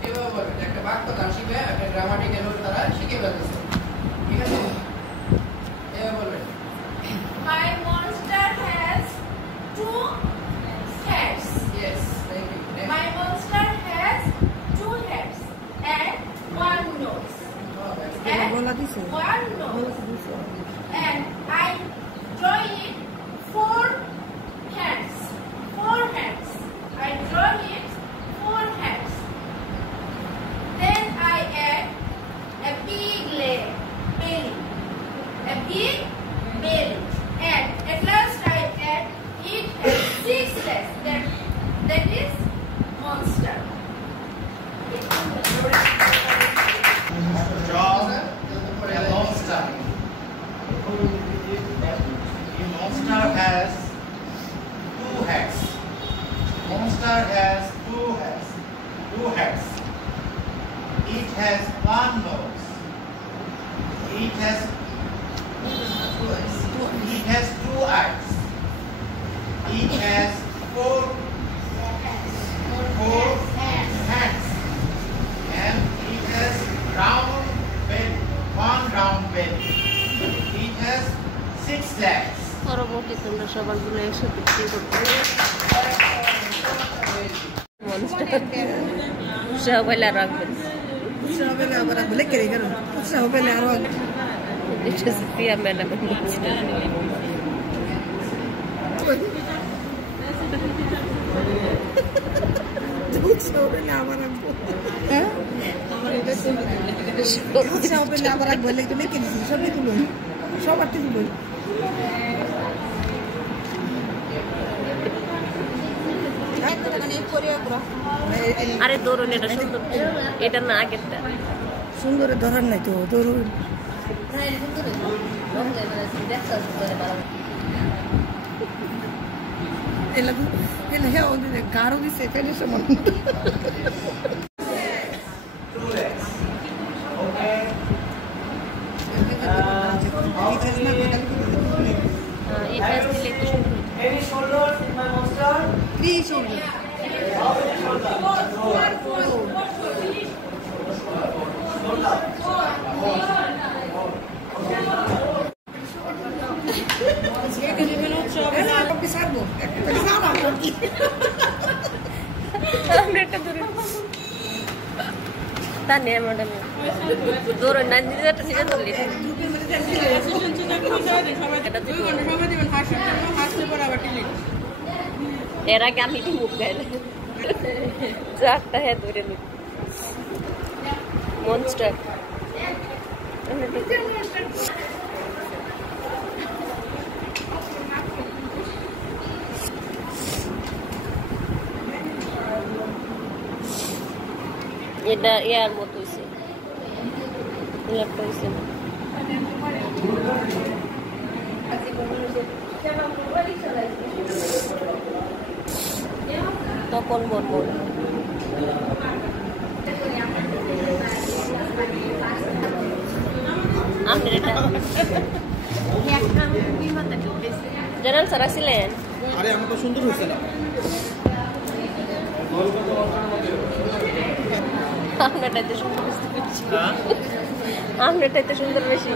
যেভাবে বলবেন একটা বাক্য তার শিখে একটা গ্রামাটিক্যাল রুল তারা শিখে ফেলতেছে ঠিক আছে এভাবে বলবেন My monster has two heads. yes thank you next. My monster has two heads and one nose. And one nose. And I draw it four hands. Four hands. I draw it four hands. Then I add a big belly. A big belly. And at last I add it has six legs. That is monster. Draw a monster. The monster has two heads. Monster has two heads. Two heads. It has one nose. It has two eyes. It has four hands. And it has round belly. One round belly. It has six legs. পরবর্তী তোমরা সবাইগুলো একসাথে কি করতে monster সবাই রাখবেন সবাই আবার বলে কেড়ে গেল সবাই আরো এটা সিপিয়া ম্যাডাম বলছিলেন সবাই আবার হ্যাঁ সবাই আবার বলে তুমি কেড়ে সবাই তুলো সবার তুলো আরে দৌড়ুন এটা সুন্দর এটা না আগেরটা সুন্দর ধরার নাই তো ধরুন গাঢ় দিছে ফেলে সমান Any shoulders in my monster? 3 shoulders. How many shoulders? Tanya madam. Doro nanti kita tidak terlihat. Era kami di muka. Jatuh ya dulu ni. Monster. Ada ya motor sih. Ini apa sih? Tokol bon. Jangan salah silen. আরে আমার তো সুন্দর হয়েছে না আপনারটাইতে সুন্দর বেশি